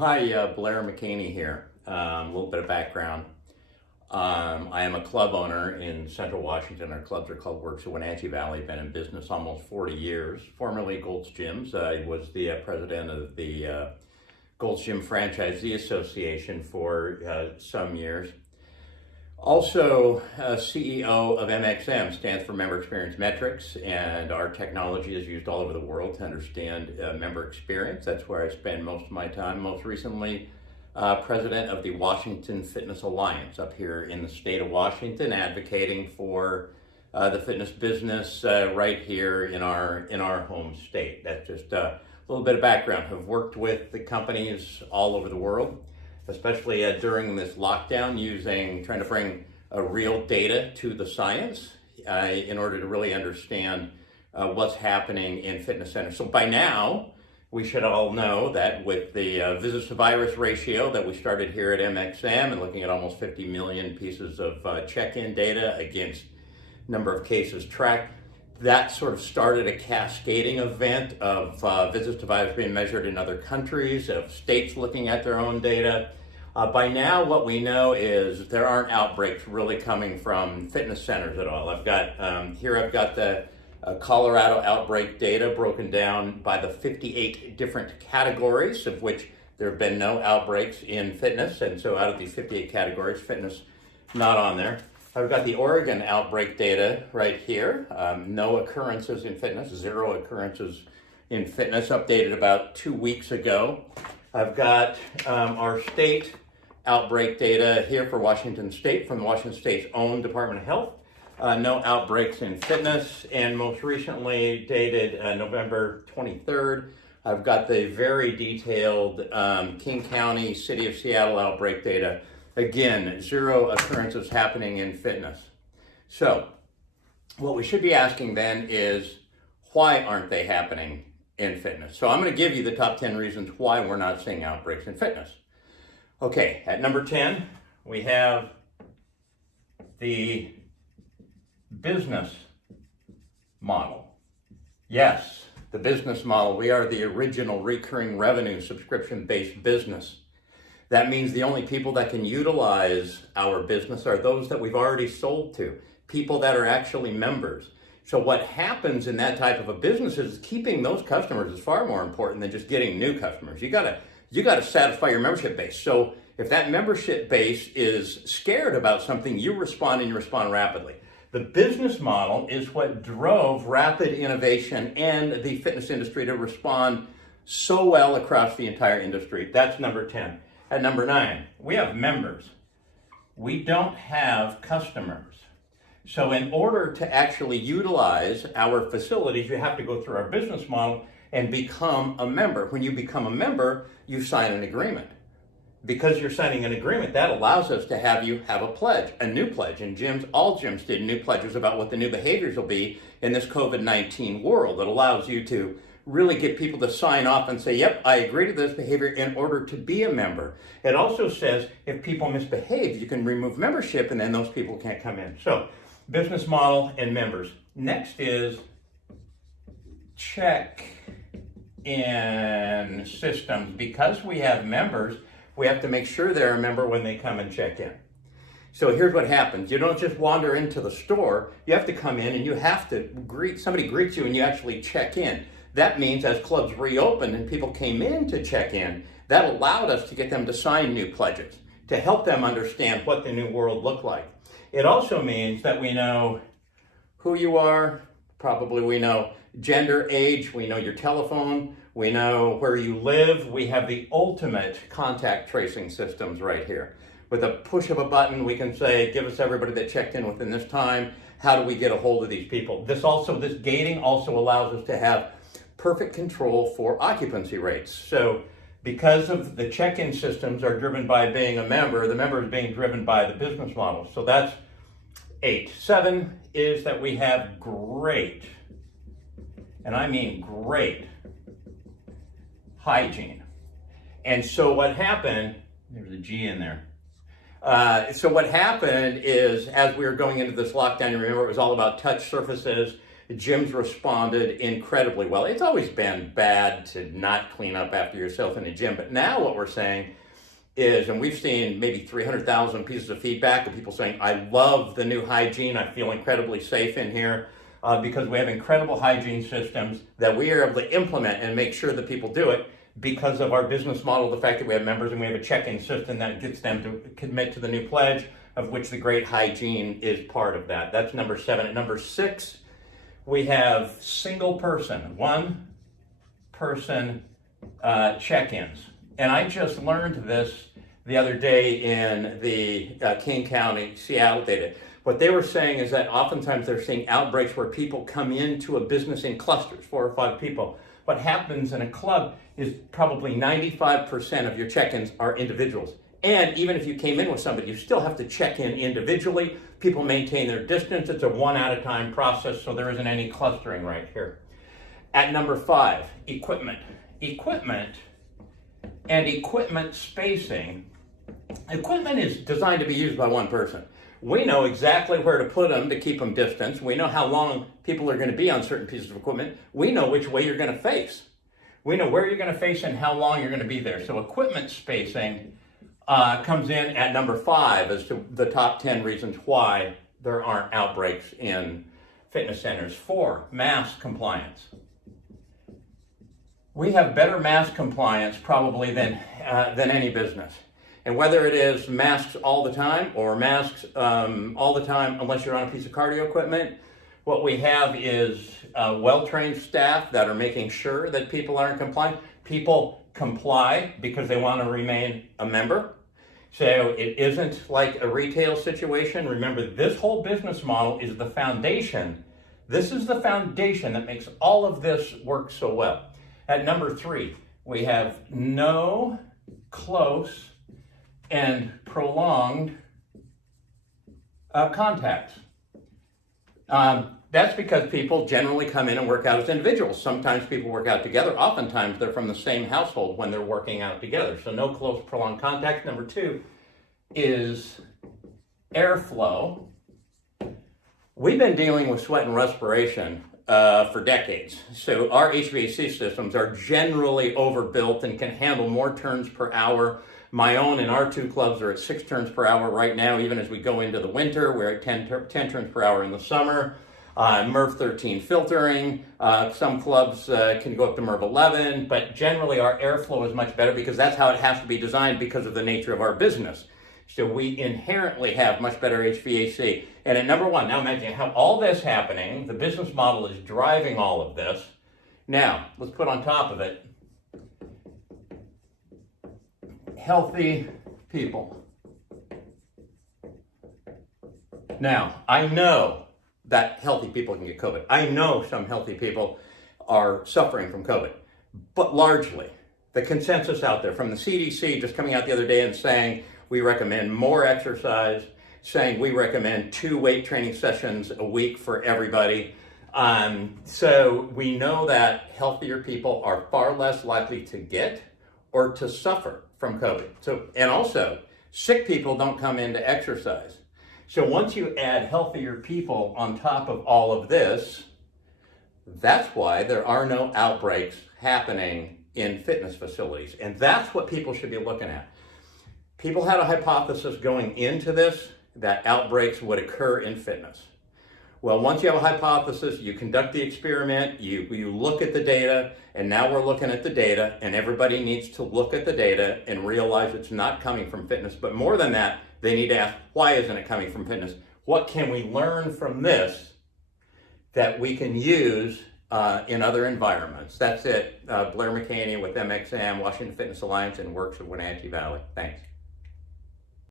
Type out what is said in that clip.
Hi, Blair McCaney here. A little bit of background. I am a club owner in Central Washington. Our clubs are called Works of Wenatchee Valley. Been in business almost 40 years. Formerly Gold's Gyms. I was the president of the Gold's Gym Franchisee Association for some years. Also, CEO of MXM, stands for Member Experience Metrics, and our technology is used all over the world to understand member experience. That's where I spend most of my time. Most recently, president of the Washington Fitness Alliance up here in the state of Washington, advocating for the fitness business right here in our home state. That's just a little bit of background. I've worked with the companies all over the world, especially during this lockdown, trying to bring real data to the science in order to really understand what's happening in fitness centers. So by now, we should all know that with the visits to virus ratio that we started here at MXM and looking at almost 50 million pieces of check-in data against number of cases tracked, that sort of started a cascading event of visits to virus being measured in other countries, of states looking at their own data. By now, what we know is there aren't outbreaks really coming from fitness centers at all. I've got the Colorado outbreak data broken down by the 58 different categories, of which there have been no outbreaks in fitness. And so out of these 58 categories, fitness not on there. I've got the Oregon outbreak data right here. No occurrences in fitness, 0 occurrences in fitness, updated about 2 weeks ago. I've got our state outbreak data here for Washington State from the Washington State's own Department of Health. No outbreaks in fitness, and most recently dated November 23rd, I've got the very detailed King County, City of Seattle outbreak data. Again, 0 occurrences happening in fitness. So what we should be asking then is, why aren't they happening in fitness? So I'm going to give you the top 10 reasons why we're not seeing outbreaks in fitness. Okay, at number 10, we have the business model. Yes, the business model. We are the original recurring revenue subscription-based business. That means the only people that can utilize our business are those that we've already sold to, people that are actually members. So what happens in that type of a business is keeping those customers is far more important than just getting new customers. You gotta satisfy your membership base. So if that membership base is scared about something, you respond, and you respond rapidly. The business model is what drove rapid innovation and the fitness industry to respond so well across the entire industry. That's number 10. At number 9, we have members. We don't have customers. So in order to actually utilize our facilities, you have to go through our business model and become a member. When you become a member, you sign an agreement. Because you're signing an agreement, that allows us to have you have a pledge, a new pledge. And gyms, all gyms did new pledges about what the new behaviors will be in this COVID-19 world. It allows you to really get people to sign off and say, yep, I agree to this behavior in order to be a member. It also says if people misbehave, you can remove membership and then those people can't come in. So business model and members. Next is check-in systems. Because we have members, we have to make sure they're a member when they come and check in. So here's what happens. You don't just wander into the store. You have to come in and you have to somebody greets you and you actually check in. That means as clubs reopened and people came in to check in, that allowed us to get them to sign new pledges, to help them understand what the new world looked like. It also means that we know who you are, probably we know gender, age, we know your telephone, we know where you live. We have the ultimate contact tracing systems right here. With a push of a button, we can say, give us everybody that checked in within this time. How do we get a hold of these people? This gating also allows us to have perfect control for occupancy rates. So because of the check-in systems are driven by being a member, the member is being driven by the business model. So that's 8. 7 is that we have great, and I mean great, hygiene. And so what happened, there's a G in there. So what happened is, as we were going into this lockdown, you remember it was all about touch surfaces. gyms responded incredibly well. It's always been bad to not clean up after yourself in a gym, but now what we're saying is, and we've seen maybe 300,000 pieces of feedback of people saying, I love the new hygiene, I feel incredibly safe in here, because we have incredible hygiene systems that we are able to implement and make sure that people do it because of our business model, the fact that we have members and we have a check-in system that gets them to commit to the new pledge, of which the great hygiene is part of that. That's number 7. At number 6, we have single person, one person check-ins. And I just learned this the other day in the King County, Seattle data. What they were saying is that oftentimes they're seeing outbreaks where people come into a business in clusters, 4 or 5 people. What happens in a club is probably 95% of your check-ins are individuals. And even if you came in with somebody, you still have to check in individually. People maintain their distance. It's a one-at-a-time process, so there isn't any clustering right here. At number 5, equipment. Equipment and equipment spacing. Equipment is designed to be used by one person. We know exactly where to put them to keep them distance. We know how long people are going to be on certain pieces of equipment. We know which way you're going to face. We know where you're going to face and how long you're going to be there. So equipment spacing comes in at number 5 as to the top 10 reasons why there aren't outbreaks in fitness centers. 4, mask compliance. We have better mask compliance probably than any business. And whether it is masks all the time or masks all the time unless you're on a piece of cardio equipment, what we have is well-trained staff that are making sure that people aren't compliant. People comply because they want to remain a member. So it isn't like a retail situation. Remember, this whole business model is the foundation. This is the foundation that makes all of this work so well. At number 3, we have no close and prolonged contacts. That's because people generally come in and work out as individuals. Sometimes people work out together. Oftentimes they're from the same household when they're working out together. So no close, prolonged contact. Number 2 is airflow. We've been dealing with sweat and respiration for decades. So our HVAC systems are generally overbuilt and can handle more turns per hour. My own and our 2 clubs are at 6 turns per hour right now. Even as we go into the winter, we're at 10 turns per hour in the summer. MERV 13 filtering. Some clubs can go up to MERV 11, but generally our airflow is much better because that's how it has to be designed because of the nature of our business. So we inherently have much better HVAC. And at number 1, now imagine how all this happening, the business model is driving all of this. Now, let's put on top of it healthy people. Now, I know that healthy people can get COVID. I know some healthy people are suffering from COVID, but largely the consensus out there from the CDC just coming out the other day and saying we recommend more exercise, saying we recommend 2 weight training sessions a week for everybody. So we know that healthier people are far less likely to get or to suffer from COVID. So, and also, sick people don't come in to exercise. So once you add healthier people on top of all of this, that's why there are no outbreaks happening in fitness facilities. And that's what people should be looking at. People had a hypothesis going into this that outbreaks would occur in fitness. Well, once you have a hypothesis, you conduct the experiment, you look at the data, and now we're looking at the data, and everybody needs to look at the data and realize it's not coming from fitness. But more than that, they need to ask, why isn't it coming from fitness? What can we learn from this that we can use in other environments? That's it. Blair McHaney with MXM, Washington Fitness Alliance, and Works of Wenatchee Valley. Thanks.